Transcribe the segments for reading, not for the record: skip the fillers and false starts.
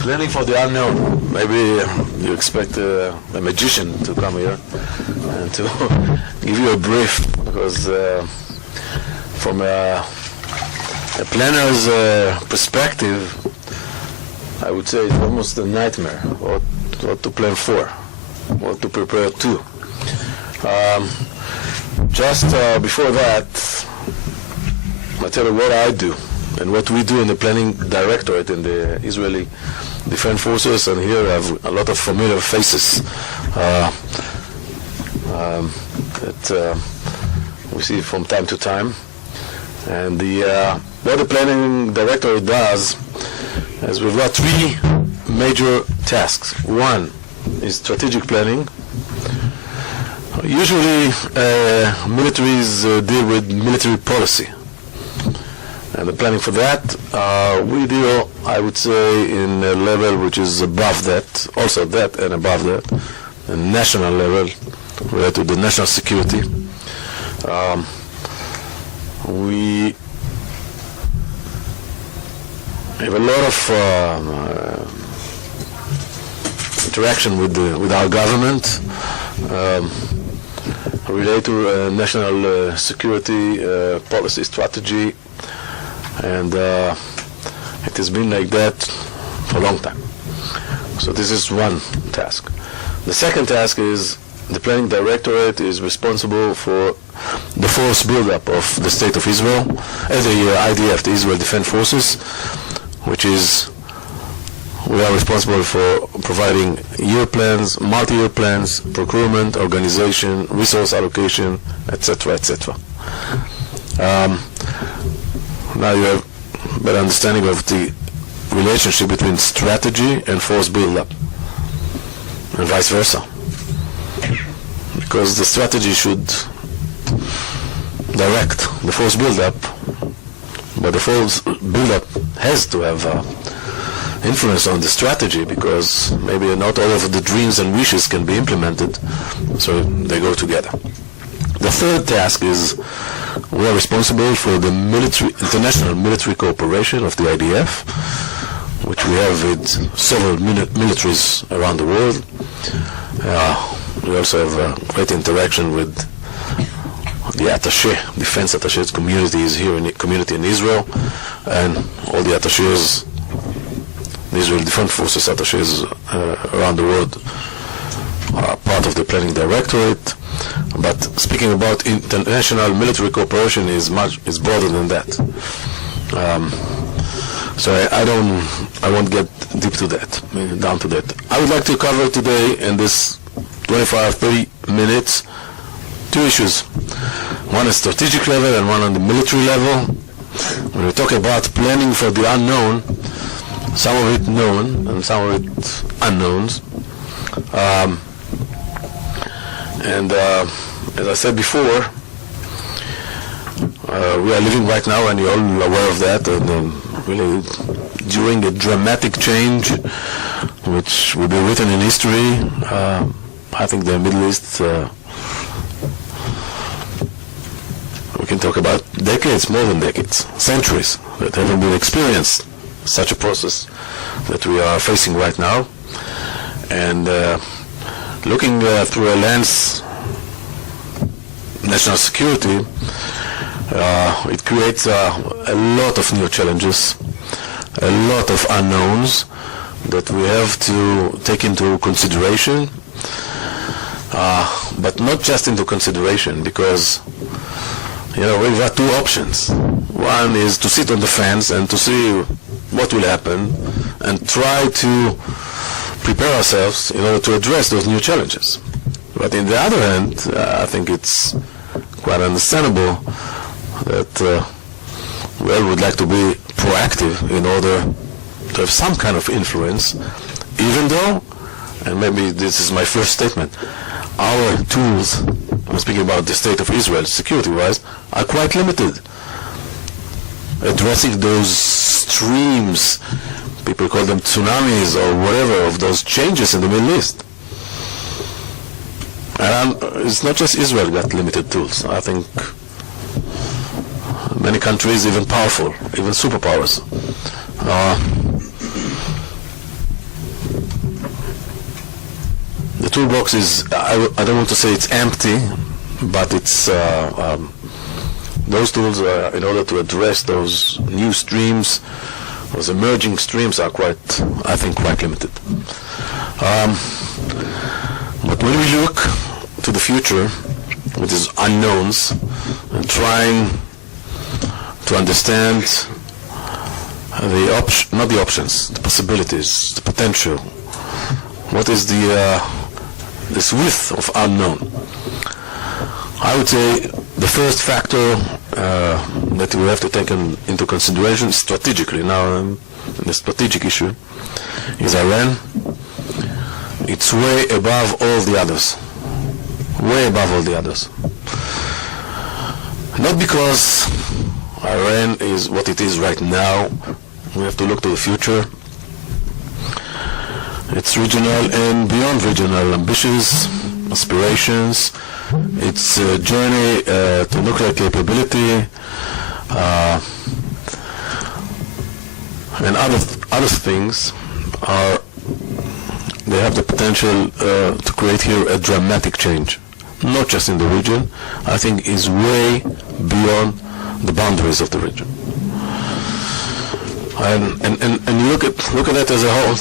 Planning for the unknown. Maybe you expect a magician to come here and to give you a brief, because from a planner's perspective, I would say it's almost a nightmare what to plan for, what to prepare to. Just before that, I'll tell you what I do and what we do in the Planning Directorate in the Israeli Defense Forces, and here I have a lot of familiar faces that we see from time to time. And what the Planning Directorate does is we've got three major tasks. One is strategic planning. Usually militaries deal with military policy, and the planning for that we deal, I would say, in a level which is above that, also that and above that, the national level related to the national security. We have a lot of interaction with our government related to national security policy strategy, and it has been like that for a long time. So this is one task. The second task is the Planning Directorate is responsible for the force buildup of the State of Israel, and the IDF, the Israel Defense Forces, which is, we are responsible for providing year plans, multi-year plans, procurement, organization, resource allocation, etc., etc. Now you have a better understanding of the relationship between strategy and force buildup, and vice versa. Because the strategy should direct the force buildup, but the force buildup has to have influence on the strategy, because maybe not all of the dreams and wishes can be implemented, so they go together. The third task is we are responsible for the international military cooperation of the IDF, which we have with several militaries around the world. We also have great interaction with the attaché, defense attachés communities here in the community in Israel, and all the attachés, the Israel Defense Forces attachés around the world are part of the Planning Directorate. But speaking about international military cooperation is broader than that. So I won't get deep to that, down to that. I would like to cover today in this 25-30 minutes two issues. One is strategic level and one on the military level. When we talk about planning for the unknown, some of it known and some of it unknowns. As I said before, we are living right now, and you're all aware of that, and really during a dramatic change which will be written in history. I think the Middle East, we can talk about decades, more than decades, centuries, that haven't been experienced such a process that we are facing right now. And looking through a lens, national security, it creates a lot of new challenges, a lot of unknowns that we have to take into consideration, but not just into consideration, because we've got two options. One is to sit on the fence and to see what will happen and try to prepare ourselves in order to address those new challenges. But on the other hand, I think it's quite understandable that we all would like to be proactive in order to have some kind of influence, even though, and maybe this is my first statement, our tools, I'm speaking about the state of Israel, security-wise, are quite limited. Addressing those streams, people call them tsunamis or whatever, of those changes in the Middle East. And it's not just Israel got limited tools. I think many countries, even powerful, even superpowers, The toolbox is, I don't want to say it's empty, but it's those tools are, in order to address those new streams, those emerging streams, are quite, I think, quite limited. But when we look to the future with these unknowns and trying to understand the not the options, the possibilities, the potential, what is this width of unknown? I would say the first factor that we have to take into consideration strategically, now in the strategic issue, is Iran. It's way above all the others. Way above all the others. Not because Iran is what it is right now. We have to look to the future. Its regional and beyond regional ambitions, aspirations, its journey to nuclear capability, and other things are, they have the potential to create here a dramatic change, not just in the region. I think is way beyond the boundaries of the region. And you look at it as a whole,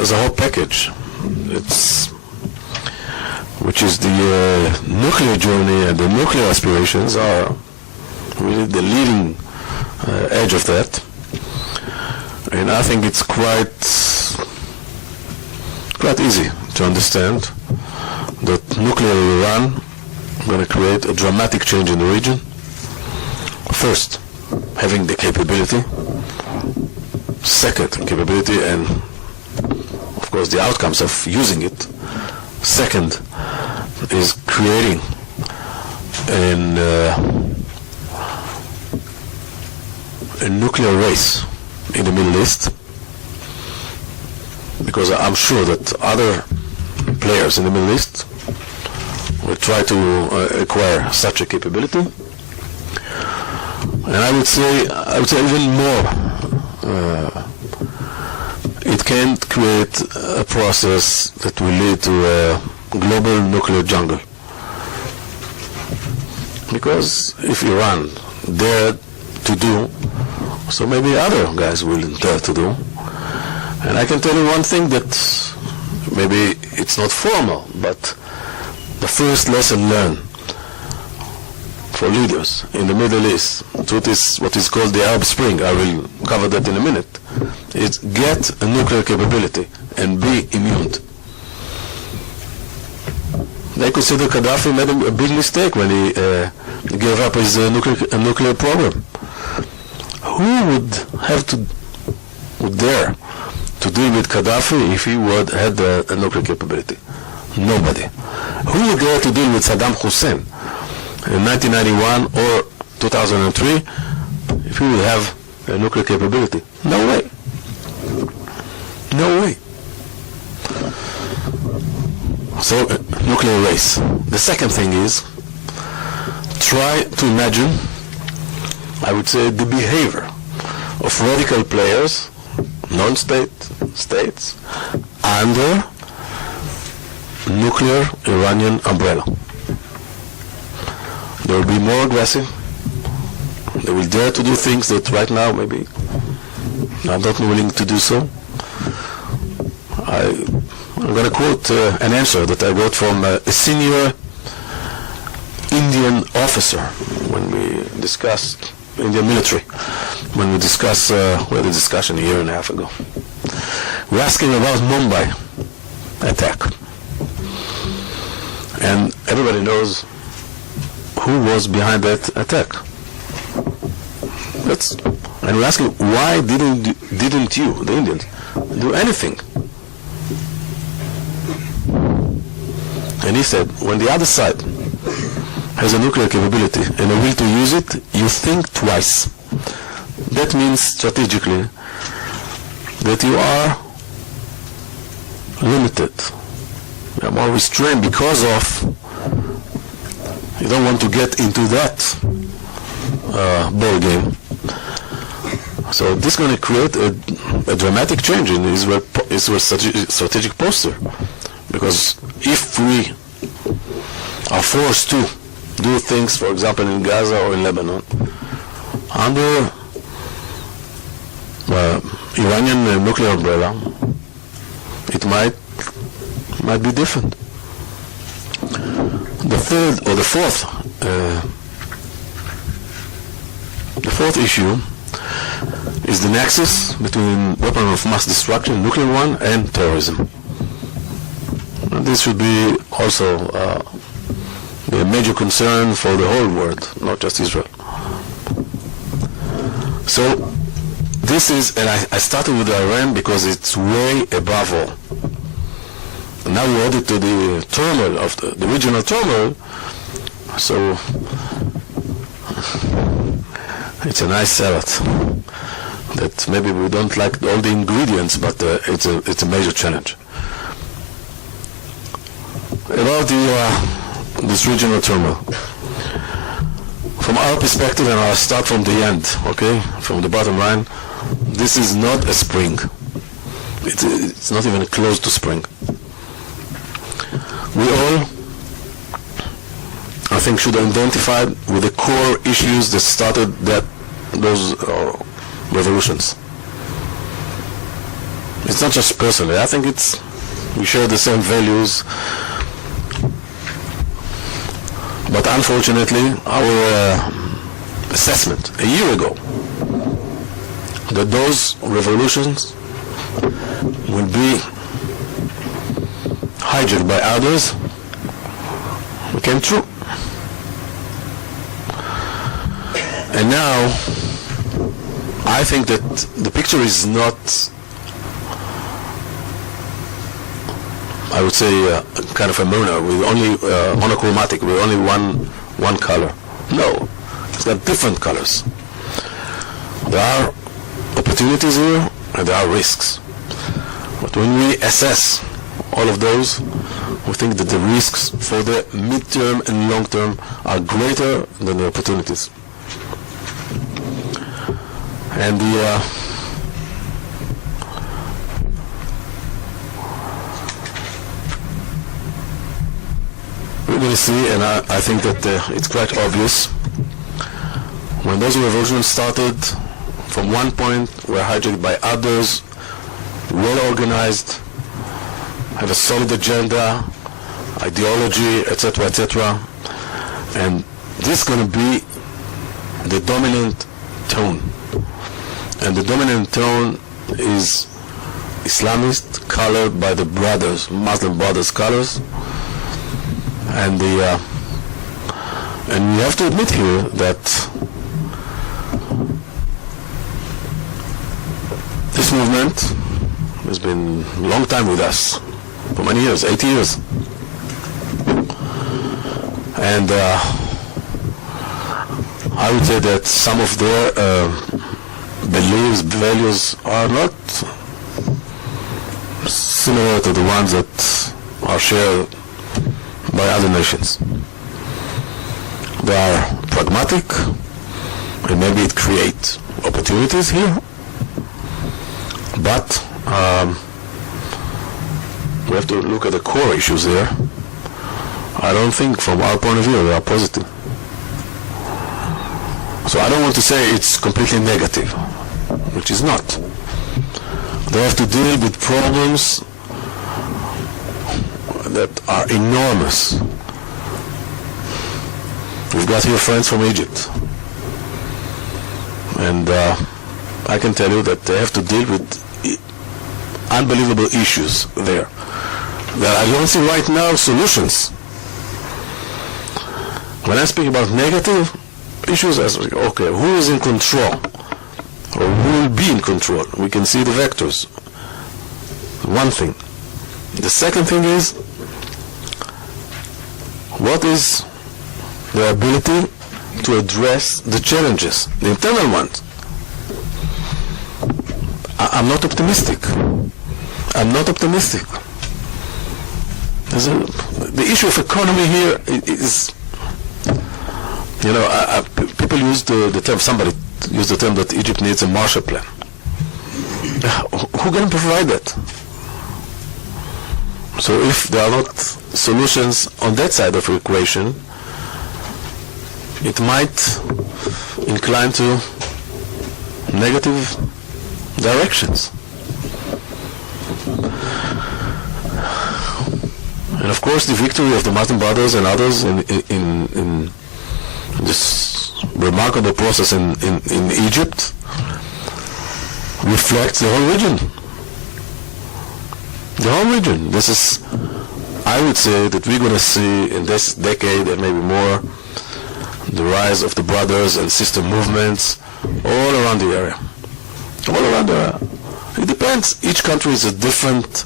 as a whole package. It's, which is the nuclear journey and the nuclear aspirations are really the leading edge of that. And I think it's quite easy to understand that nuclear Iran is going to create a dramatic change in the region. First, having the capability. Second, capability and, of course, the outcomes of using it. Second is creating a nuclear race in the Middle East, because I'm sure that other players in the Middle East will try to acquire such a capability. And I would say even more, it can create a process that will lead to a global nuclear jungle. Because if Iran dared to do, so maybe other guys will dare to do. And I can tell you one thing that maybe it's not formal, but the first lesson learned for leaders in the Middle East to this, what is called the Arab Spring, I will cover that in a minute, is get a nuclear capability and be immune. They consider Gaddafi made a big mistake when he gave up his nuclear program. Who would dare to deal with Gaddafi if he had a nuclear capability? Nobody. Who would dare to deal with Saddam Hussein in 1991 or 2003 if he would have a nuclear capability? No way. No way. So, nuclear race. The second thing is, try to imagine, I would say, the behavior of radical players, non-state states, under nuclear Iranian umbrella. They will be more aggressive. They will dare to do things that right now maybe I'm not willing to do so. I'm going to quote an answer that I got from a senior Indian officer when we discussed Indian military. When we discussed, we had a discussion a year and a half ago. We asked him about Mumbai attack, and everybody knows who was behind that attack. And we asked him, why didn't you, the Indians, do anything? And he said, when the other side has a nuclear capability and a will to use it, you think twice. That means strategically that you are limited. You are more restrained because of, you don't want to get into that ball game. So this is going to create a dramatic change in Israel's strategic posture, because if we are forced to do things, for example, in Gaza or in Lebanon, under Iranian nuclear umbrella, it might be different. The fourth issue is the nexus between weapon of mass destruction, nuclear one, and terrorism. And this should be also a major concern for the whole world, not just Israel. So this is, and I started with Iran because it's way above all. And now we add it to the turmoil of the regional turmoil, so it's a nice salad that maybe we don't like all the ingredients, but it's a major challenge. About this regional turmoil, from our perspective, and I'll start from the end, okay, from the bottom line, this is not a spring. It's not even close to spring. We all, I think, should identify with the core issues that started those revolutions. It's not just personally. I think we share the same values, but unfortunately, our assessment a year ago that those revolutions will be hijacked by others became true. And now I think that the picture is not, I would say, kind of a monochromatic, with only one color. No, it's got different colors. There are opportunities here and there are risks. But when we assess all of those, we think that the risks for the mid-term and long-term are greater than the opportunities. And we're going to see, and I think that it's quite obvious, when those revolutions started, from one point were hijacked by others, well organized, have a solid agenda, ideology, etc., etc. And this is going to be the dominant tone. And the dominant tone is Islamist, colored by the brothers, Muslim brothers' colors. And we have to admit here that this movement has been a long time with us, for many years, 8 years. And I would say that some of their beliefs, values are not similar to the ones that are shared by other nations. They are pragmatic, and maybe it creates opportunities here, but we have to look at the core issues there. I don't think from our point of view they are positive. So I don't want to say it's completely negative, which is not. They have to deal with problems that are enormous. We've got here friends from Egypt, and I can tell you that they have to deal with unbelievable issues there. That I don't see right now solutions. When I speak about negative issues, I say, okay, who is in control? Or who will be in control? We can see the vectors. One thing. The second thing is, what is their ability to address the challenges, the internal ones? I'm not optimistic. I'm not optimistic. The issue of economy here is, people use the term, somebody use the term that Egypt needs a Marshall Plan. Who can provide that? So if there are not solutions on that side of the equation, it might incline to negative directions. And of course, the victory of the Muslim Brothers and others in this remarkable process in Egypt reflects the whole region. The whole region. This is, I would say, that we're going to see in this decade and maybe more the rise of the brothers and sister movements all around the area. All around the area. It depends. Each country is a different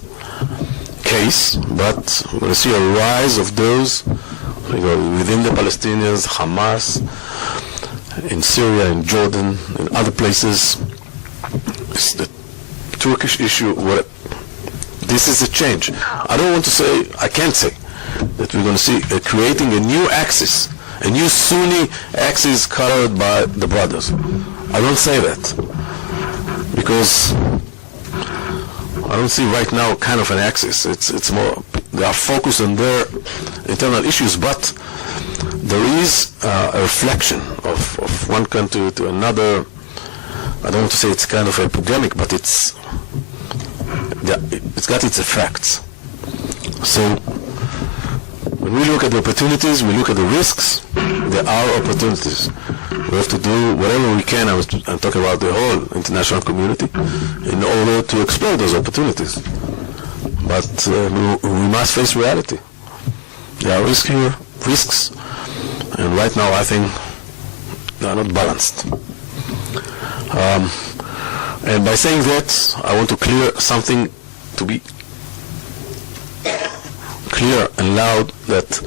case, but we're going to see a rise of those within the Palestinians, Hamas, in Syria, in Jordan, in other places. It's the Turkish issue. This is a change. I don't want to say, I can't say, that we're going to see creating a new axis, a new Sunni axis colored by the brothers. I don't say that, because I don't see right now kind of an axis. It's more, they are focused on their internal issues, but there is a reflection of one country to another. I don't want to say it's kind of epidemic, but it's got its effects. So when we look at the opportunities, we look at the risks. There are opportunities. We have to do whatever we can. I'm talking about the whole international community in order to explore those opportunities. But we must face reality. There are risks, and right now I think they are not balanced. And by saying that, I want to clear something, to be clear and loud, that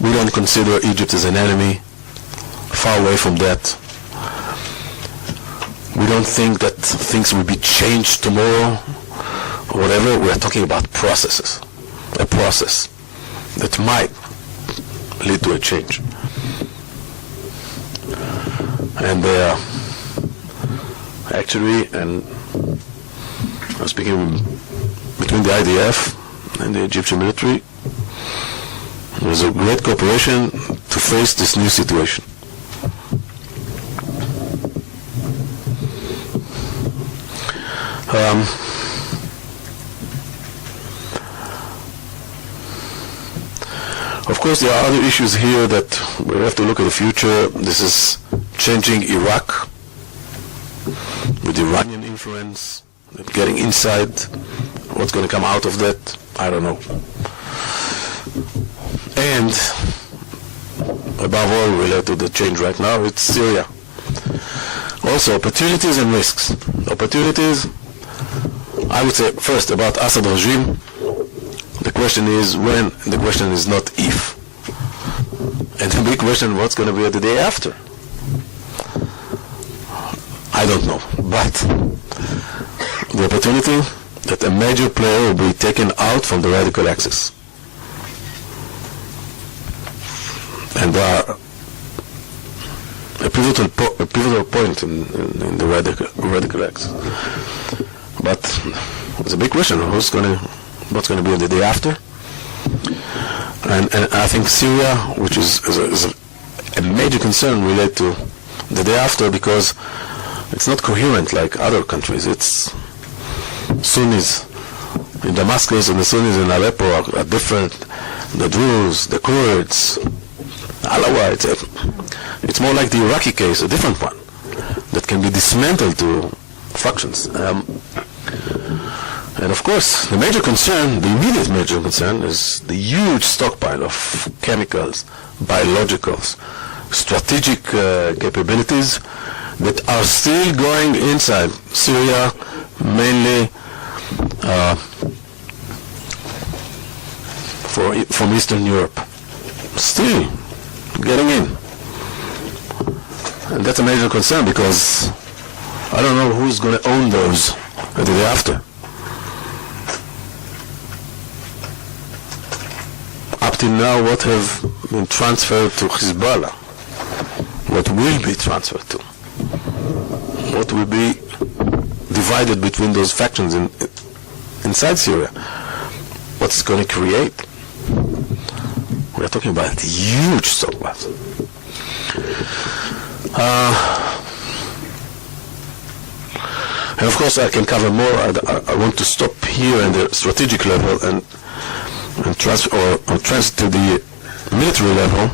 we don't consider Egypt as an enemy. Far away from that. We don't think that things will be changed tomorrow or whatever. We are talking about processes. A process that might lead to a change. And actually, and I'm speaking between the IDF and the Egyptian military, there's a great cooperation to face this new situation. Of course, there are other issues here that we have to look at the future. This is changing Iraq with Iranian influence, getting inside. What's going to come out of that, I don't know. And above all, related to the change right now, it's Syria. Also, opportunities and risks. Opportunities, I would say first about Assad regime. The question is when, the question is not if. And the big question, what's going to be the day after? I don't know. But the opportunity that a major player will be taken out from the radical axis. And a pivotal point in the radical axis. But it's a big question, what's going to be the day after? And I think Syria, which is a major concern related to the day after, because it's not coherent like other countries. It's Sunnis in Damascus and the Sunnis in Aleppo are different. The Druze, the Kurds, Alawites. It's more like the Iraqi case, a different one, that can be dismantled to factions. And of course, the major concern, the immediate major concern, is the huge stockpile of chemicals, biologicals, strategic capabilities that are still going inside Syria, mainly from Eastern Europe. Still getting in. And that's a major concern, because I don't know who's going to own those the day after. Up till now, what have been transferred to Hezbollah? What will be transferred to? what will be divided between those factions inside Syria. What's it going to create? We are talking about huge stockpiles. And of course, I can cover more. I want to stop here in the strategic level and transfer to the military level.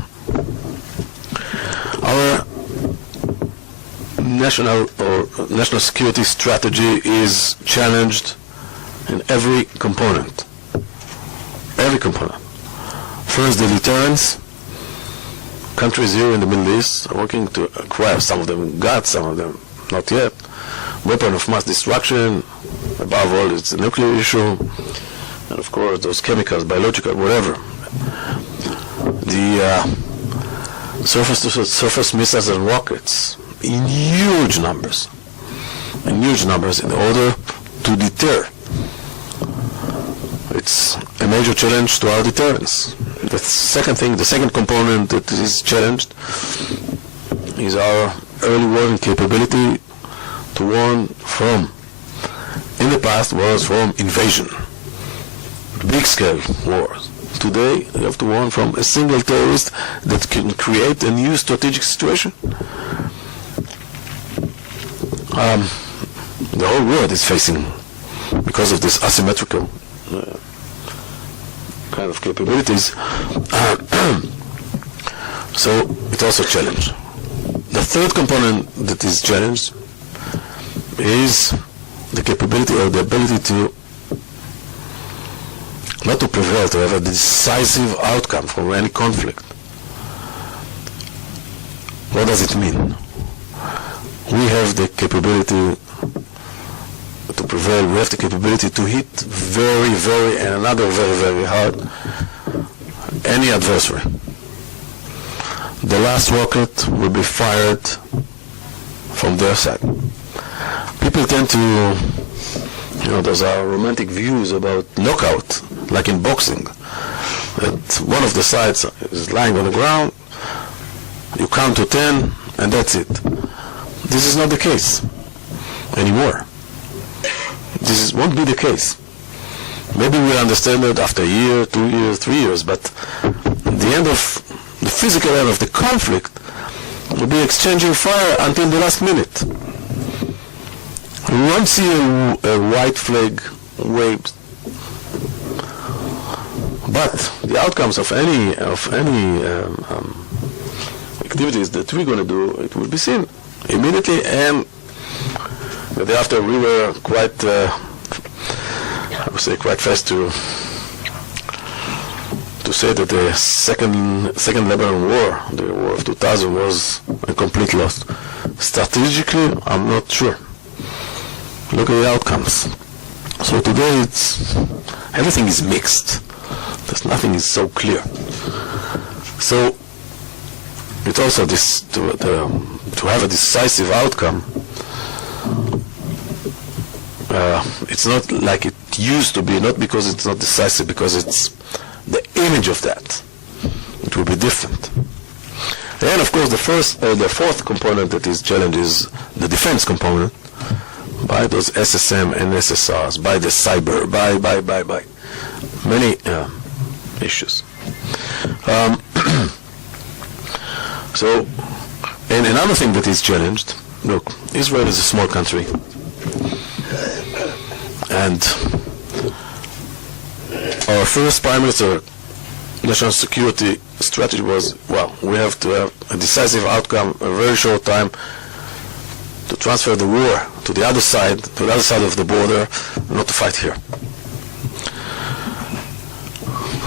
Our national security strategy is challenged in every component. Every component. First, the deterrence. Countries here in the Middle East are working to acquire, some of them got, some of them not yet, weapon of mass destruction. Above all, it's a nuclear issue, and of course those chemicals, biological, whatever. The surface missiles and rockets in huge numbers in order to deter. It's a major challenge to our deterrence. The second component that is challenged is our early warning capability to warn from, in the past, was from invasion, big-scale wars. Today, you have to warn from a single terrorist that can create a new strategic situation. The whole world is facing, because of this asymmetrical kind of capabilities, so it's also a challenge. The third component that is challenged is the capability or the ability to not to prevail, to have a decisive outcome from any conflict. What does it mean? We have the capability to prevail, we have the capability to hit very, very, and another very, very hard any adversary. The last rocket will be fired from their side. People tend to, those are romantic views about knockout, like in boxing. That one of the sides is lying on the ground, you count to 10, and that's it. This is not the case anymore. This won't be the case. Maybe we'll understand it after a year, 2 years, 3 years, but the end of the physical end of the conflict will be exchanging fire until the last minute. We won't see a white flag waved, but the outcomes of any activities that we're going to do, it will be seen immediately. And the day after, we were quite, I would say, quite fast to say that the second Lebanon War, the War of 2000, was a complete loss. Strategically, I'm not sure. Look at the outcomes. So today, everything is mixed. There's nothing is so clear. So it's also this to have a decisive outcome. It's not like it used to be, not because it's not decisive, because it's the image of that. It will be different. And of course, the fourth component that is challenged is the defense component, by those SSM and SSRs, by the cyber, by many issues. So, and another thing that is challenged, look, Israel is a small country, and our first Prime Minister national security strategy was, well, we have to have a decisive outcome, a very short time, to transfer the war to the other side of the border, not to fight here.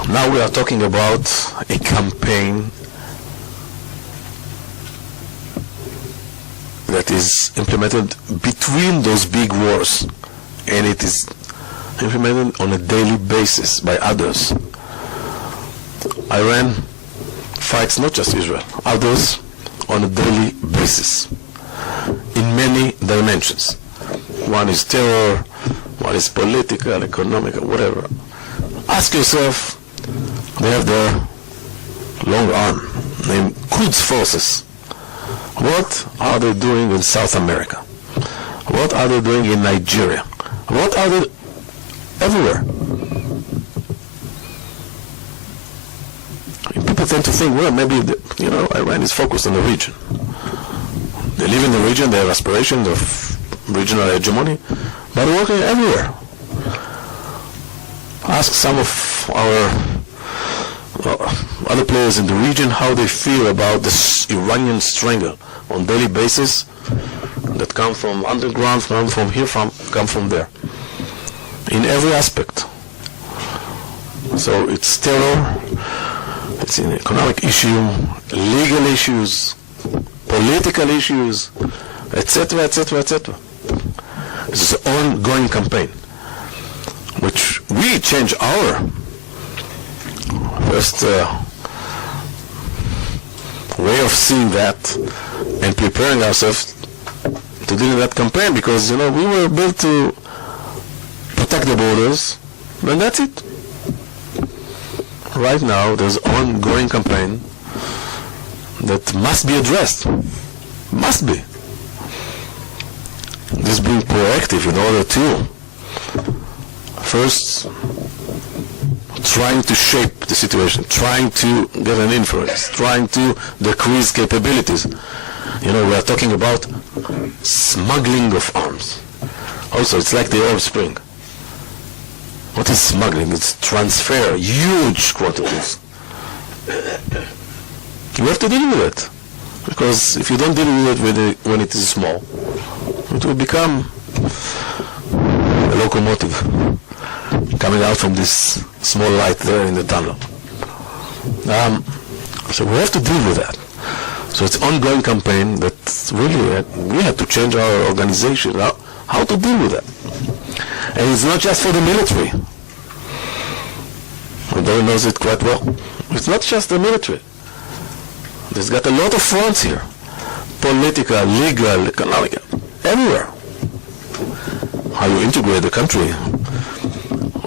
Now we are talking about a campaign that is implemented between those big wars, and it is implemented on a daily basis by others. Iran fights not just Israel, others on a daily basis in many dimensions. One is terror, one is political, economic, whatever. Ask yourself, they have their long arm named Quds forces. What are they doing in South America? What are they doing in Nigeria? What are they everywhere? People tend to think, well, maybe Iran is focused on the region. They live in the region, they have aspirations of regional hegemony, but they're working everywhere. Ask some of our other players in the region how they feel about this Iranian strangle on daily basis that come from underground, come from here, come from there. In every aspect. So it's terror, it's an economic issue, legal issues, political issues, etc., etc., etc. This is an ongoing campaign, which we change our first way of seeing that and preparing ourselves to deal with that campaign, because we were built to protect the borders, and that's it. Right now, there's an ongoing campaign that must be addressed. Must be. This being proactive in order to first trying to shape the situation, trying to get an influence, trying to decrease capabilities. We are talking about smuggling of arms. Also, it's like the Arab Spring. What is smuggling? It's transfer, huge quantities. You have to deal with it. Because if you don't deal with it when it is small, it will become a locomotive coming out from this small light there in the tunnel. So we have to deal with that. So it's an ongoing campaign that really we have to change our organization, how to deal with that. And it's not just for the military. Everybody knows it quite well. It's not just the military. There's got a lot of fronts here. Political, legal, economic, everywhere. How you integrate the country.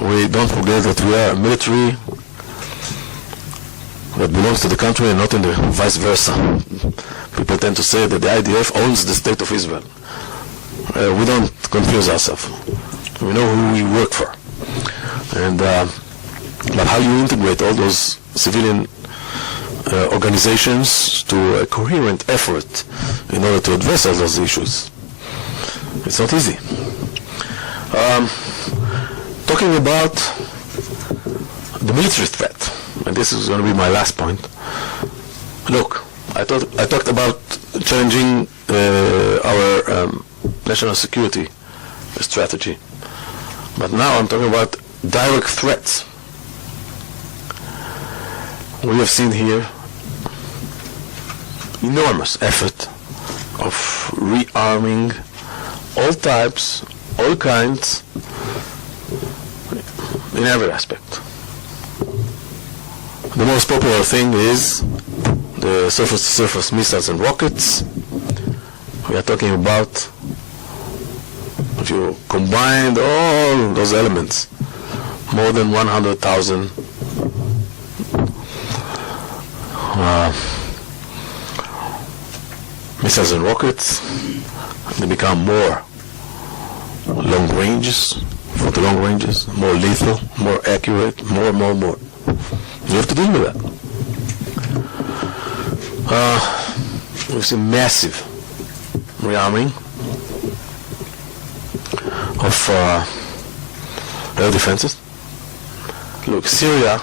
We don't forget that we are a military that belongs to the country and not in the vice versa. People tend to say that the IDF owns the state of Israel. We don't confuse ourselves. We know who we work for. And but how you integrate all those civilian organizations to a coherent effort in order to address all those issues, it's not easy. Talking about the military threat, and this is going to be my last point. Look, I talked about challenging our national security strategy, but now I'm talking about direct threats. We have seen here enormous effort of rearming all types, all kinds, in every aspect. The most popular thing is the surface-to-surface missiles and rockets. We are talking about, if you combine all those elements, more than 100,000 missiles and rockets. They become more long ranges, for the long ranges, more lethal, more accurate, more. You have to deal with that. We've seen massive rearming of air defenses. Look, Syria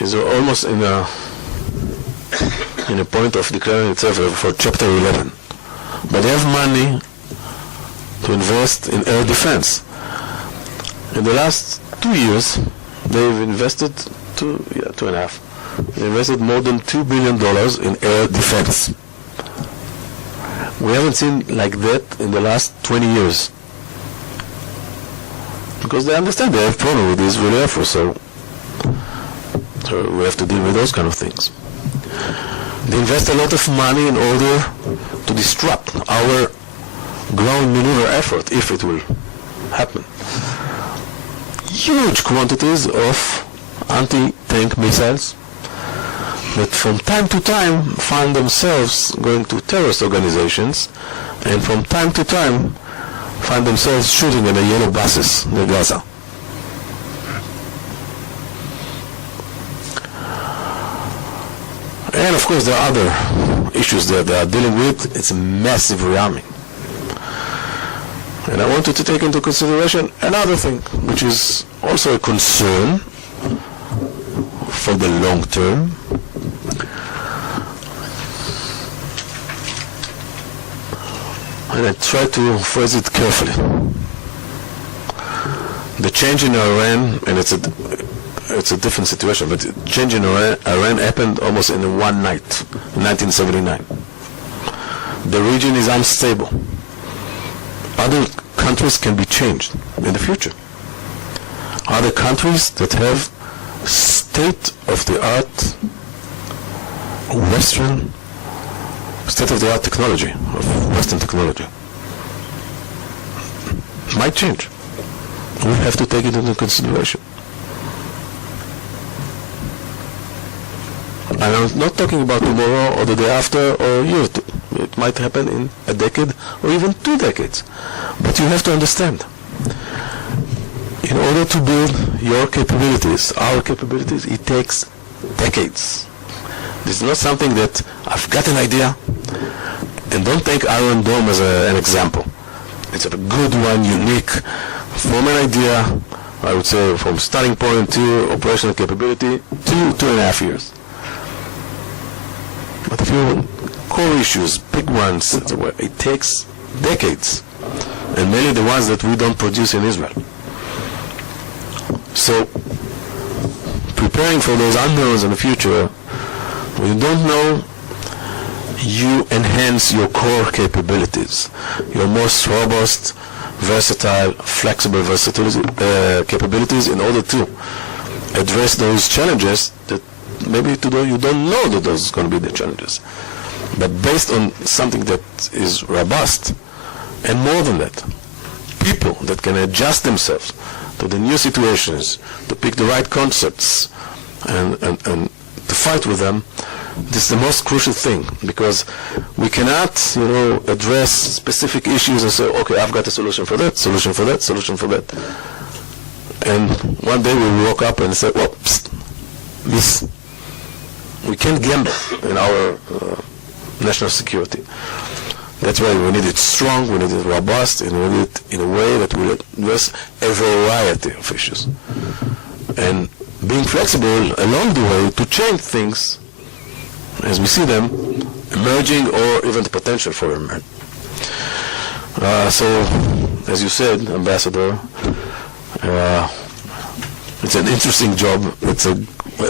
is almost in a point of declaring itself for Chapter 11. But they have money to invest in air defense. In the last 2 years, they've invested 2.5. They invested more than $2 billion in air defense. We haven't seen like that in the last 20 years. Because they understand they have problem with the Israeli Air Force, so we have to deal with those kind of things. They invest a lot of money in order to disrupt our ground maneuver effort, if it will happen. Huge quantities of anti-tank missiles, that from time to time find themselves going to terrorist organizations, and from time to time find themselves shooting in the yellow buses near Gaza. And of course there are other issues that they are dealing with. It's a massive rearming. And I wanted to take into consideration another thing, which is also a concern for the long term. And I try to phrase it carefully. The change in Iran, and it's a different situation, but the change in Iran happened almost in one night, in 1979. The region is unstable. Other countries can be changed in the future. Other countries that have state-of-the-art Western, state-of-the-art technology, of Western technology, might change. We have to take it into consideration. And I'm not talking about tomorrow or the day after or a year. It might happen in a decade or even 2 decades. But you have to understand, in order to build your capabilities, our capabilities, it takes decades. This is not something that I've got an idea, and don't take Iron Dome as an example. It's a good one, unique, from an idea, I would say from starting point to operational capability, 2.5 years. But if you core issues, big ones, it takes decades, and mainly the ones that we don't produce in Israel. So, preparing for those unknowns in the future, when you don't know, you enhance your core capabilities, your most robust, versatile, flexible capabilities in order to address those challenges that maybe today you don't know that those are going to be the challenges. But based on something that is robust, and more than that, people that can adjust themselves to the new situations, to pick the right concepts, and to fight with them, this is the most crucial thing, because we cannot, address specific issues and say, okay, I've got a solution for that, solution for that, solution for that. And one day we woke up and said, well, we can't gamble in our national security. That's why we need it strong, we need it robust, and we need it in a way that will address a variety of issues. And being flexible along the way to change things as we see them emerging or even the potential for emerging. So, as you said, Ambassador, it's an interesting job. It's a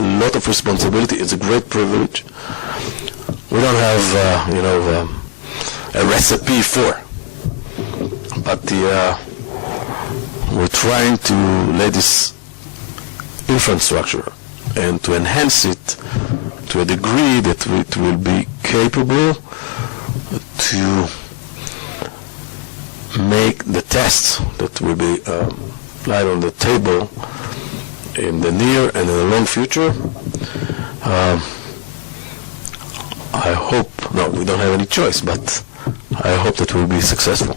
lot of responsibility. It's a great privilege. We don't have, a recipe for, but we're trying to lay this infrastructure and to enhance it to a degree that it will be capable to make the tests that will be laid on the table in the near and in the long future. I hope, no, we don't have any choice, but I hope that we'll be successful.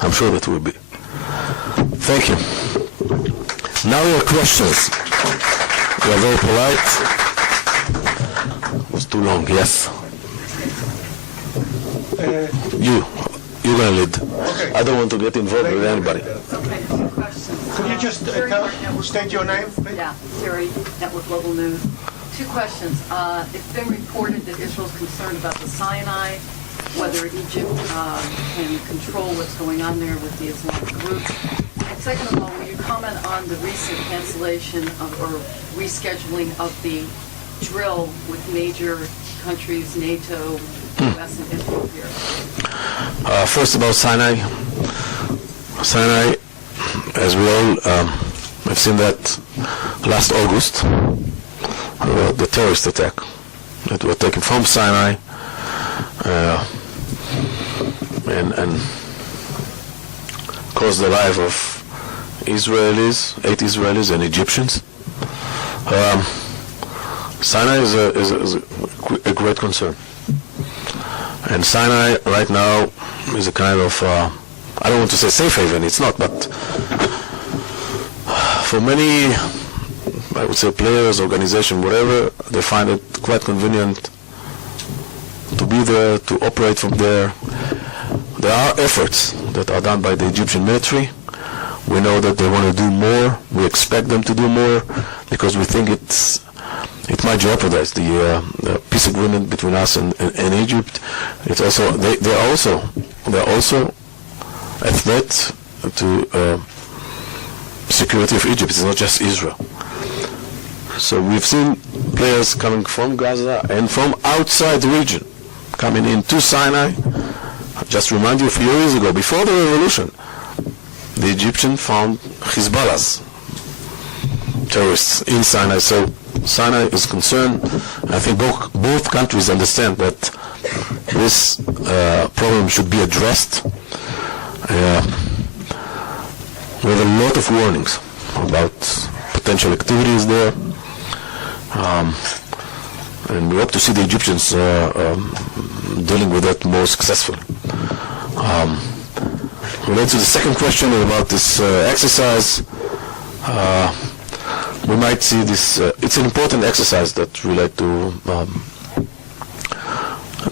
I'm sure that we'll be. Thank you. Now your questions. You are very polite. It was too long, yes. You're going to lead. Okay. I don't want to get involved with anybody. Okay, 2 questions. Could you just state your name, please? Yeah, Terry, Network Global News. 2 questions. It's been reported that Israel's concerned about the Sinai, whether Egypt can control what's going on there with the Islamic group. And second of all, will you comment on the recent cancellation or rescheduling of the drill with major countries, NATO, US, and Israel here? First about Sinai. Sinai, as we all have seen that last August, the terrorist attack that were taken from Sinai and caused the life of Israelis, 8 Israelis and Egyptians. Sinai is a great concern. And Sinai right now is a kind of, I don't want to say safe haven, it's not, but for many, I would say players, organization, whatever, they find it quite convenient to be there, to operate from there. There are efforts that are done by the Egyptian military. We know that they want to do more. We expect them to do more because we think it might jeopardize the peace agreement between us and Egypt. It's also they're also a threat to security of Egypt. It's not just Israel. So we've seen players coming from Gaza and from outside the region coming into Sinai. Just remind you, a few years ago, before the revolution, the Egyptians found Hezbollah's terrorists in Sinai. So Sinai is concerned. I think both countries understand that this problem should be addressed. We have a lot of warnings about potential activities there, and we hope to see the Egyptians dealing with that more successfully. Related to the second question about this exercise, we might see this. It's an important exercise that relates to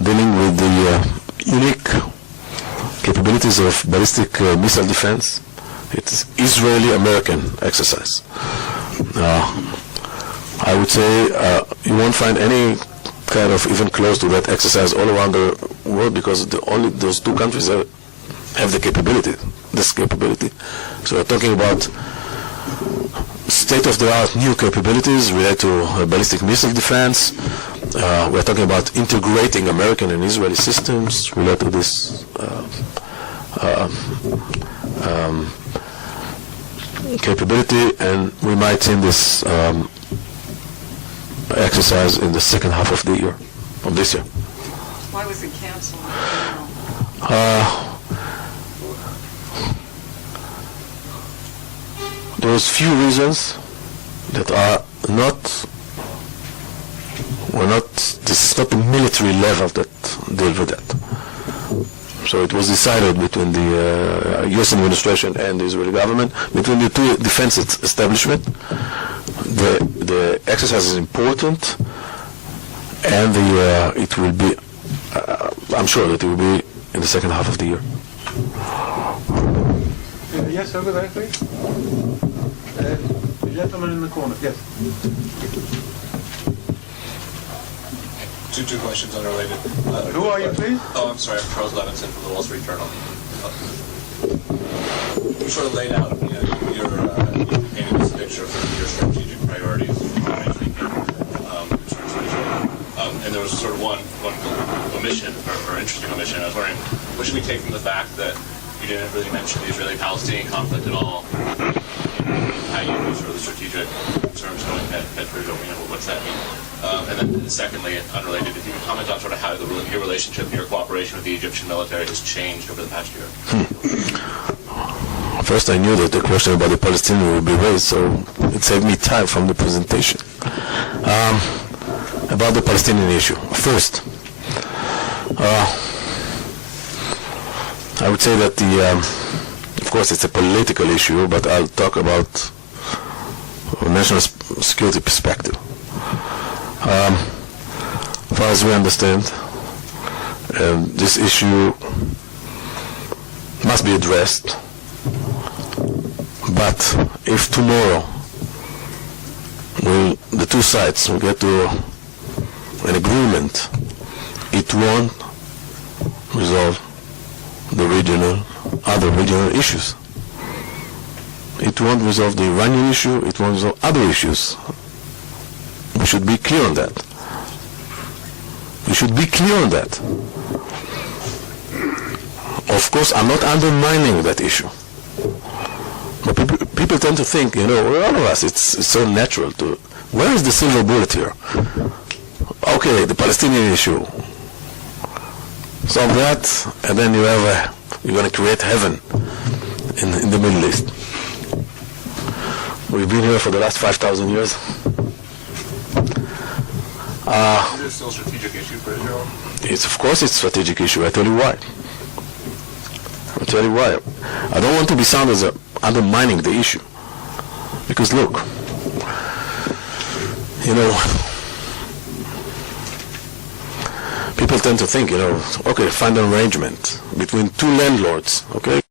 dealing with the unique capabilities of ballistic missile defense. It's Israeli-American exercise. I would say you won't find any kind of even close to that exercise all around the world because only those two countries have the capability, this capability. So we're talking about state-of-the-art new capabilities related to ballistic missile defense. We're talking about integrating American and Israeli systems related to this capability, and we might see this exercise in the second half of the year, of this year. Why was it canceled? There's few reasons that are this is not the military level that deal with that. So it was decided between the U.S. administration and the Israeli government, between the two defense establishment. The exercise is important, and it will be, I'm sure that it will be in the second half of the year. Yes, over there, please. The gentleman in the corner, yes. Two questions unrelated. Who are you, please? Oh, I'm sorry. I'm Charles Levinson from the Wall Street Journal. You sort of laid out, you painted this picture of your strategic priorities, and there was sort of one omission, or interesting omission. I was wondering, what should we take from the fact that you didn't really mention the Israeli-Palestinian conflict at all? How you view sort of the strategic terms going ahead for what's that mean? And then secondly, unrelated, if you can comment on sort of how your relationship, your cooperation with the Egyptian military has changed over the past year. First, I knew that the question about the Palestinian would be raised, so it saved me time from the presentation. About the Palestinian issue. First, I would say that of course it's a political issue, but I'll talk about a national security perspective. As far as we understand, this issue must be addressed, but if tomorrow the two sides will get to an agreement, it won't resolve the other regional issues. It won't resolve the Iranian issue, it won't resolve other issues. We should be clear on that. We should be clear on that. Of course, I'm not undermining that issue. But people tend to think, all of us, it's so natural to, where is the silver bullet here? Okay, the Palestinian issue. Solve that, and then you're going to create heaven in the Middle East. We've been here for the last 5,000 years. Is it still a strategic issue for Israel? Of course it's a strategic issue. I tell you why. I don't want to be sound as undermining the issue. Because look, people tend to think, okay, find an arrangement between two landlords, okay?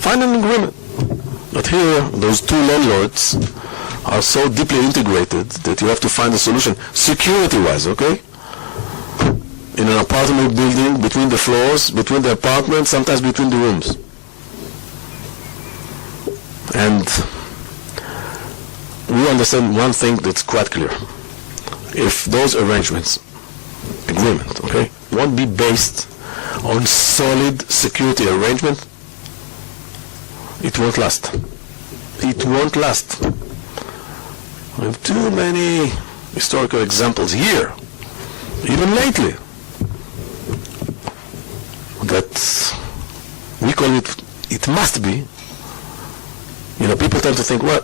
Find an agreement. But here, those two landlords are so deeply integrated that you have to find a solution security-wise, okay? In an apartment building, between the floors, between the apartments, sometimes between the rooms. And we understand one thing that's quite clear. If those arrangements, agreement, okay, won't be based on solid security arrangement, it won't last. It won't last. We have too many historical examples here, even lately, that we call it must be. People tend to think, well,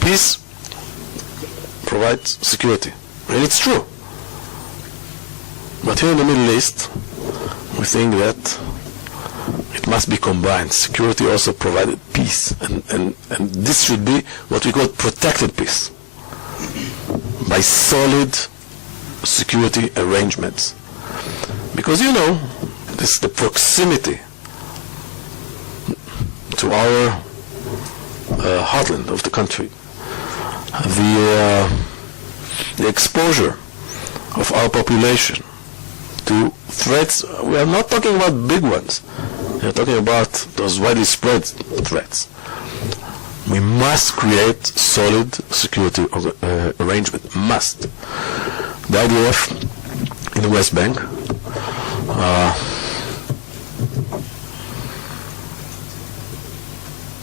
peace provides security. And it's true. But here in the Middle East, we think that it must be combined. Security also provided peace. And this should be what we call protected peace. By solid security arrangements. Because this is the proximity to our heartland of the country. The exposure of our population to threats. We are not talking about big ones. We are talking about those widely spread threats. We must create solid security arrangement. Must. The IDF in the West Bank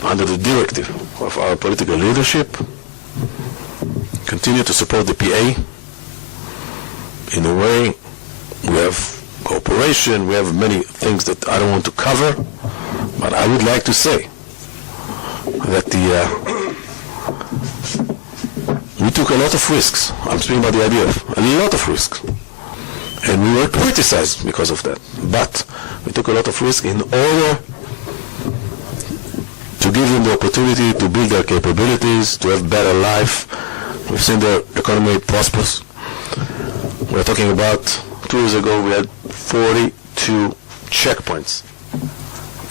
under the directive of our political leadership continue to support the PA. In a way, we have cooperation, we have many things that I don't want to cover, but I would like to say that we took a lot of risks. I'm speaking about the IDF, a lot of risks. And we were criticized because of that. But we took a lot of risk in order to give them the opportunity to build their capabilities, to have better life. We've seen their economy prosperous. We're talking about 2 years ago we had 42 checkpoints.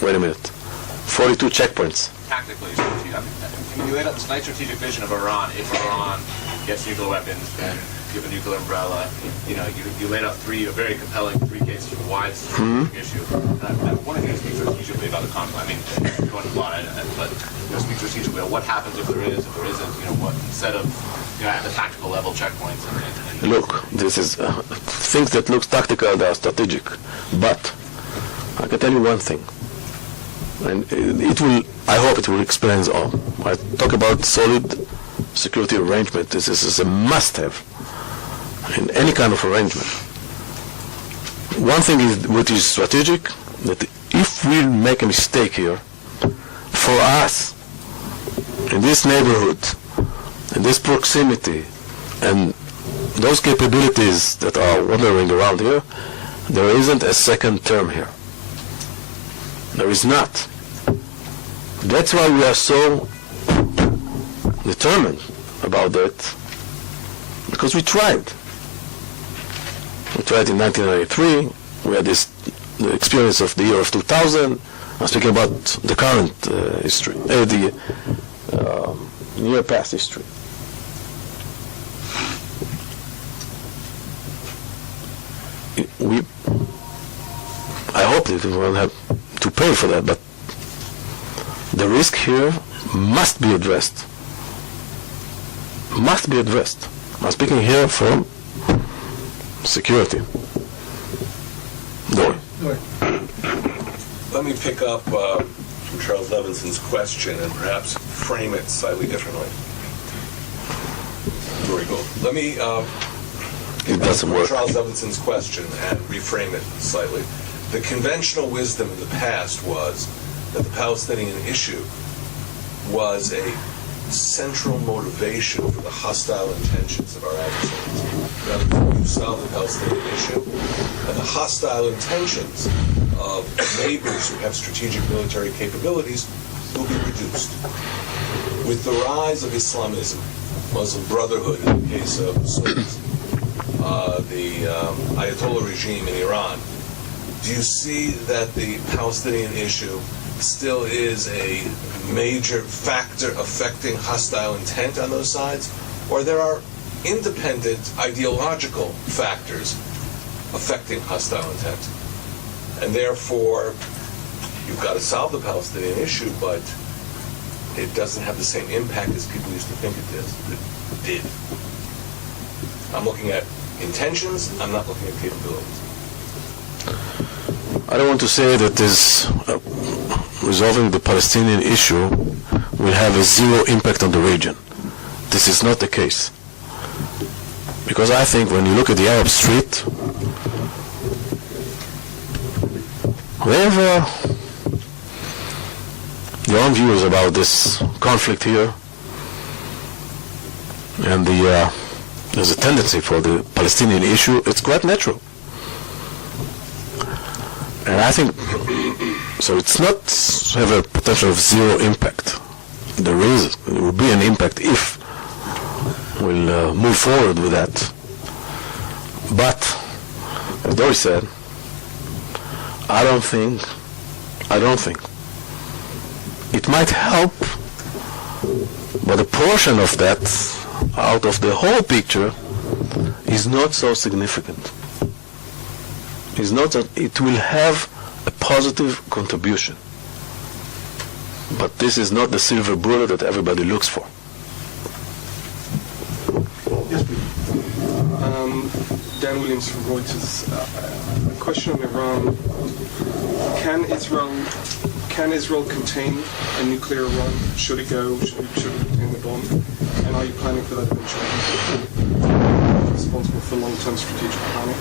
Wait a minute. 42 checkpoints. Tactically, you laid out this nice strategic vision of Iran. If Iran gets nuclear weapons, then you have a nuclear umbrella. You laid out a very compelling three cases for why this is an issue. I want to speak strategically about the conflict. I mean, you're going to lie, but speak strategically about what happens if there is, if there isn't. What instead of at the tactical level checkpoints. Look, this is things that look tactical, they are strategic. But I can tell you one thing, and it will. I hope it will explain all. I talk about solid security arrangement. This is a must-have in any kind of arrangement. One thing is what is strategic, that if we make a mistake here, for us, in this neighborhood, in this proximity, and those capabilities that are wandering around here, there isn't a second term here. There is not. That's why we are so determined about that, because we tried. We tried in 1993. We had the experience of the year of 2000. I'm speaking about the current history, the near past history. I hope that we will have to pay for that, but the risk here must be addressed. Must be addressed. I'm speaking here from security. Dory. Let me pick up from Charles Levinson's question and perhaps frame it slightly differently. Dory, go. Let me It doesn't work. Charles Levinson's question and reframe it slightly. The conventional wisdom in the past was that the Palestinian issue was a central motivation for the hostile intentions of our adversaries. In other words, you solve the Palestinian issue, and the hostile intentions of neighbors who have strategic military capabilities will be reduced. With the rise of Islamism, Muslim Brotherhood in the case of Sunnis, the Ayatollah regime in Iran, do you see that the Palestinian issue still is a major factor affecting hostile intent on those sides? Or there are independent ideological factors affecting hostile intent? And therefore, you've got to solve the Palestinian issue, but it doesn't have the same impact as people used to think it did. I'm looking at intentions, I'm not looking at capabilities. I don't want to say that resolving the Palestinian issue will have a zero impact on the region. This is not the case. Because I think when you look at the Arab Street, we have their own views about this conflict here, and there's a tendency for the Palestinian issue. It's quite natural. And I think, so it's not have a potential of zero impact. There will be an impact if we'll move forward with that. But, as Dory said, I don't think, it might help, but a portion of that out of the whole picture is not so significant. Is not that it will have a positive contribution. But this is not the silver bullet that everybody looks for. Yes, please. Dan Williams from Reuters. A question on Iran. Can Israel contain a nuclear Iran? Should it go? Should it contain the bomb? And are you planning for that eventually? Responsible for long-term strategic planning.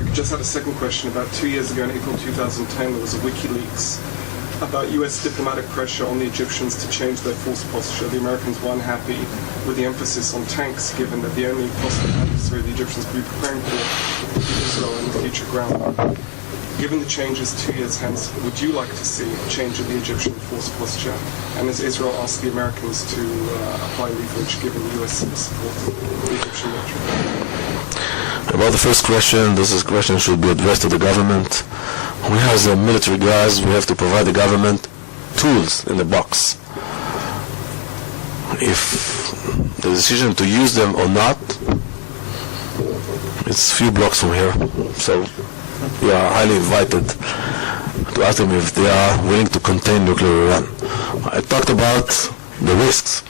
I just had a second question. About 2 years ago, in April 2010, there was a WikiLeaks about U.S. diplomatic pressure on the Egyptians to change their force posture. The Americans were unhappy with the emphasis on tanks, given that the only possible adversary the Egyptians would be preparing for would be Israel in the future ground war. Given the changes 2 years hence, would you like to see a change in the Egyptian force posture? And has Israel asked the Americans to apply leverage given U.S. support for the Egyptian military? About the first question, this question should be addressed to the government. We as the military guys, we have to provide the government tools in the box. If the decision to use them or not, it's a few blocks from here. So we are highly invited to ask them if they are willing to contain nuclear Iran. I talked about the risks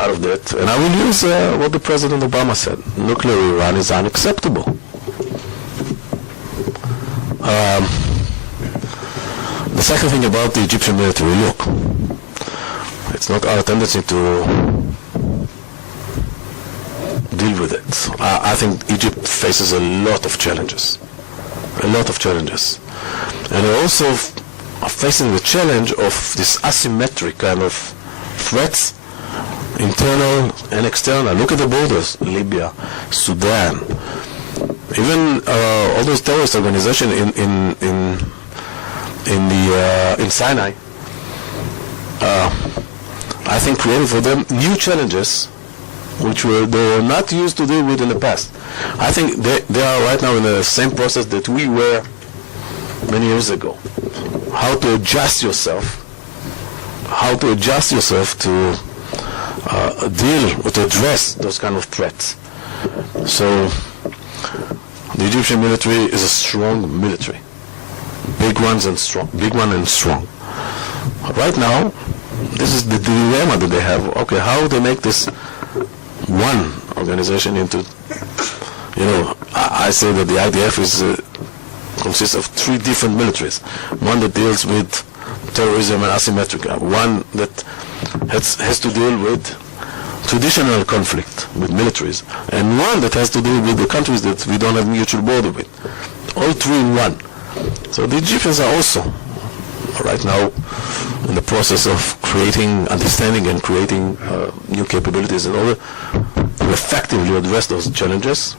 out of that, and I will use what the President Obama said. Nuclear Iran is unacceptable. The second thing about the Egyptian military, look, it's not our tendency to deal with it. I think Egypt faces a lot of challenges. And they're also facing the challenge of this asymmetric kind of threats, internal and external. Look at the borders, Libya, Sudan, even all those terrorist organizations in Sinai. I think created for them new challenges which they were not used to deal with in the past. I think they are right now in the same process that we were many years ago. How to adjust yourself to deal with, to address those kind of threats. So the Egyptian military is a strong military, big one and strong. Right now, this is the dilemma that they have. Okay, how they make this one organization into, I say that the IDF consists of three different militaries. One that deals with terrorism and asymmetric, one that has to deal with traditional conflict with militaries, and one that has to deal with the countries that we don't have mutual border with. All three in one. So the Egyptians are also right now in the process of creating, understanding and creating new capabilities in order to effectively address those challenges,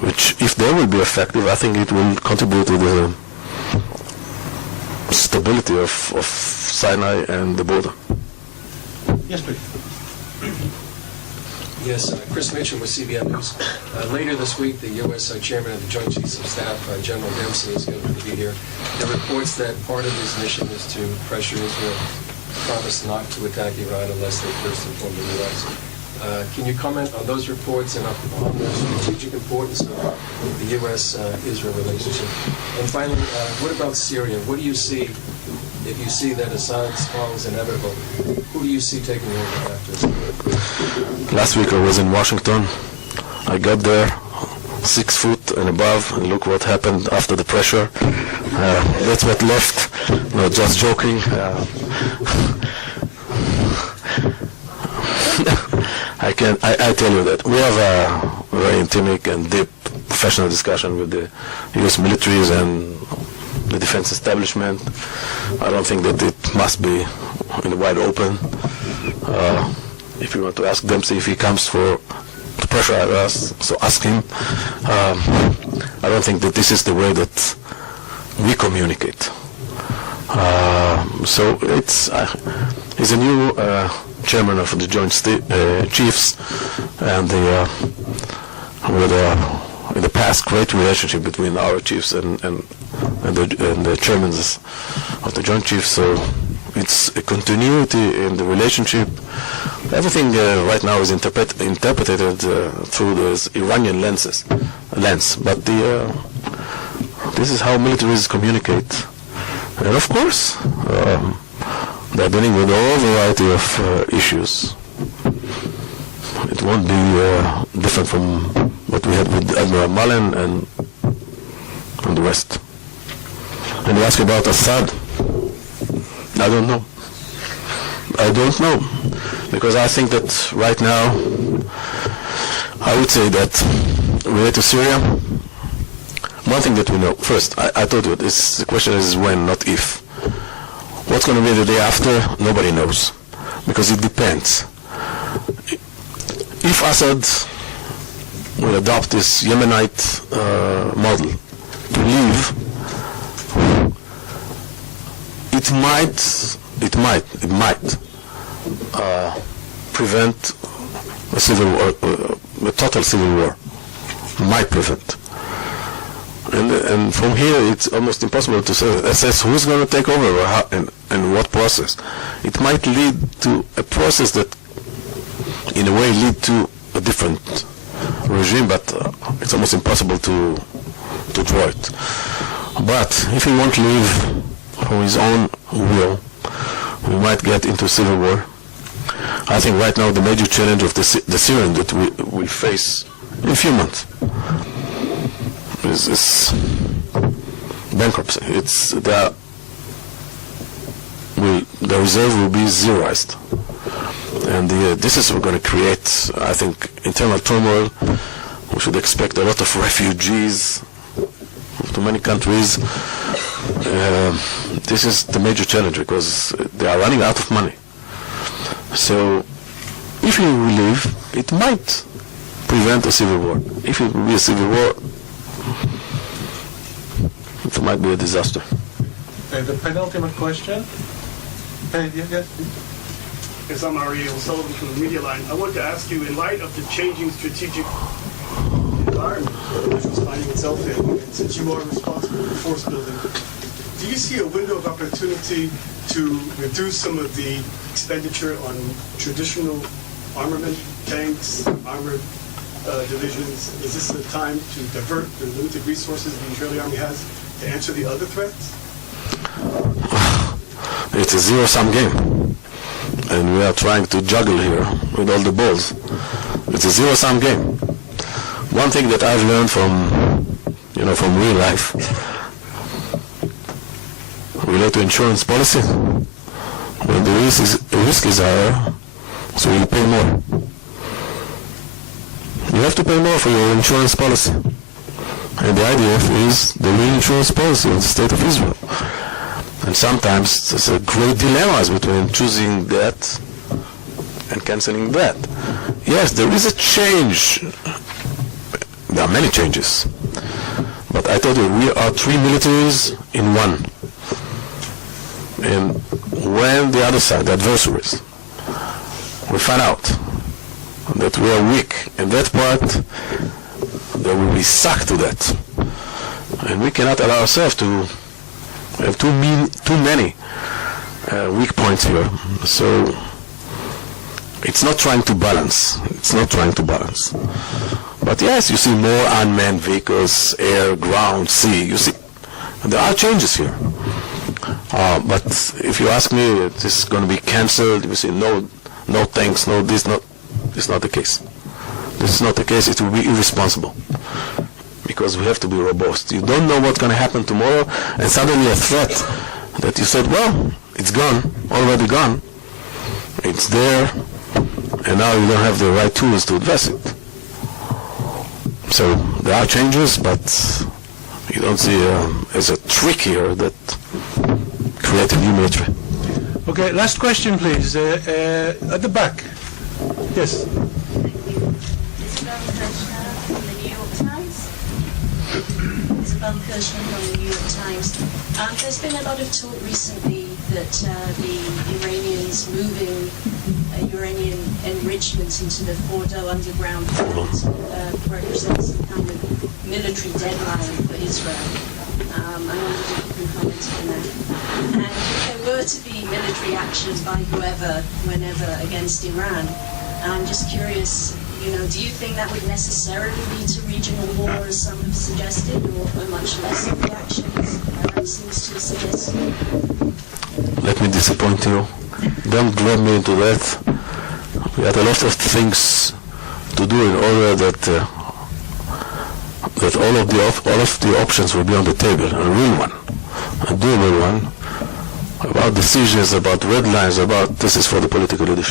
which, if they will be effective, I think it will contribute to the stability of Sinai and the border. Yes, please. Yes, Chris Mitchell with CBN News. Later this week, the U.S. Chairman of the Joint Chiefs of Staff, General Dempsey, is going to be here. There are reports that part of his mission is to pressure Israel to promise not to attack Iran unless they first inform the U.S. Can you comment on those reports and on the strategic importance of the U.S.-Israel relationship? And finally, what about Syria? What do you see, if you see that Assad's fall is inevitable, who do you see taking over after? Last week I was in Washington. I got there 6 foot and above, and look what happened after the pressure. That's what left. No, just joking. I tell you that we have a very intimate and deep professional discussion with the U.S. militaries and the defense establishment. I don't think that it must be in the wide open. If you want to ask Dempsey if he comes to pressurize us, so ask him. I don't think that this is the way that we communicate. So he's a new chairman of the Joint Chiefs, and with in the past great relationship between our chiefs and the chairmen of the Joint Chiefs. So it's a continuity in the relationship. Everything right now is interpreted through this Iranian lens, but this is how militaries communicate. And of course, they're dealing with all variety of issues. It won't be different from what we had with Admiral Mullen and the rest. And you ask about Assad, I don't know. Because I think that right now, I would say that related to Syria, one thing that we know, first, I told you, the question is when, not if. What's going to be the day after, nobody knows, because it depends. If Assad will adopt this Yemenite model to leave, it might prevent a civil war, a total civil war. Might prevent. And from here, it's almost impossible to assess who's going to take over and what process. It might lead to a process that, in a way, lead to a different regime, but it's almost impossible to draw it. But if he won't leave for his own will, we might get into civil war. I think right now the major challenge of the Syrian that we face in a few months is bankruptcy. The reserve will be zeroized, and this is going to create, I think, internal turmoil. We should expect a lot of refugees to many countries. This is the major challenge because they are running out of money. So if he will leave, it might prevent a civil war. If it will be a civil war, it might be a disaster. The penultimate question. Yes. Yes, I'm Amir Eshel from the Media Line. I wanted to ask you, in light of the changing strategic environment that Israel's finding itself in, and since you are responsible for force building, do you see a window of opportunity to reduce some of the expenditure on traditional armament, tanks, armored divisions? Is this the time to divert the limited resources the Israeli army has to answer the other threats? It's a zero-sum game, and we are trying to juggle here with all the balls. It's a zero-sum game. One thing that I've learned from real life, relate to insurance policy. When the risk is higher, so you pay more. You have to pay more for your insurance policy. And the IDF is the real insurance policy of the State of Israel. And sometimes there's a great dilemma between choosing that and canceling that. Yes, there is a change. There are many changes. But I told you, we are three militaries in one. And when the other side, the adversaries, we find out that we are weak in that part, they will be sucked to that. And we cannot allow ourselves to have too many weak points here. So it's not trying to balance. It's not trying to balance. But yes, you see more unmanned vehicles, air, ground, sea. You see, there are changes here. But if you ask me, this is going to be cancelled. You say no tanks, no this, no. It's not the case. This is not the case. It will be irresponsible because we have to be robust. You don't know what's going to happen tomorrow, and suddenly a threat that you said, well, it's gone, already gone. It's there, and now you don't have the right tools to address it. So there are changes, but you don't see as a trick here that create a new military. Okay, last question, please. At the back. Yes. Isabel Kirchner from the New York Times. Isabel Kirchner from the New York Times. There's been a lot of talk recently that the Iranians moving uranium enrichment into the Fordo underground plant represents some kind of military deadline for Israel. I wondered if you can comment on that. And if there were to be military actions by whoever, whenever, against Iran, I'm just curious, do you think that would necessarily lead to regional war, as some have suggested, or much less of the actions? That seems to suggest. Let me disappoint you. Don't grab me into that. We had a lot of things to do in order that all of the options will be on the table, a real one, a doable one, about decisions, about red lines, about this is for the political leadership.